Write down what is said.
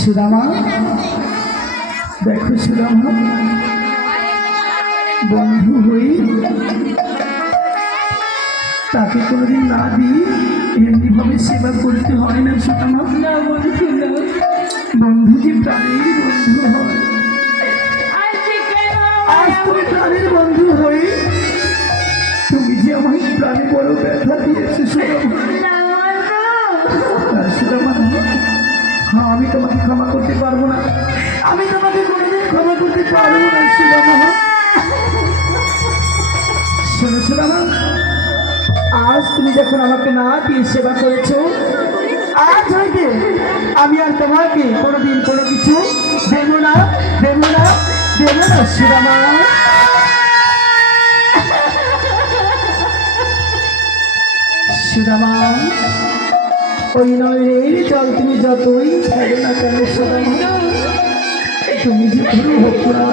সুদামা দেখো সুদামা। বন্ধু হই তাকে কোনোদিন না দিই এমনি ভাবে সেবা করতে হয় না সুদামা। না বন্ধু বন্ধু যে প্রাণীর বন্ধু হয়? আজ তুমি প্রাণীর বন্ধু হই। তুমি যে আমার প্রাণে বড় ব্যথা দিয়েছে সুদামা। সুদামা আমি তোমাকে ক্ষমা করতে পারব না। আমি তোমাকে কোনোদিন ক্ষমা করতে পারব না, সুদামা। শোনো আজ তুমি যখন আমাকে না দিয়ে সেবা করেছ, আজ হইতে আমি আর তোমাকে কোনোদিন কোনো কিছু দেব না দেব না দেব না, সুদামা। সুদামা ওই নয়ের জল তুমি যতই ছাড়ো না কেন সুদামা তুমি যে সুদামা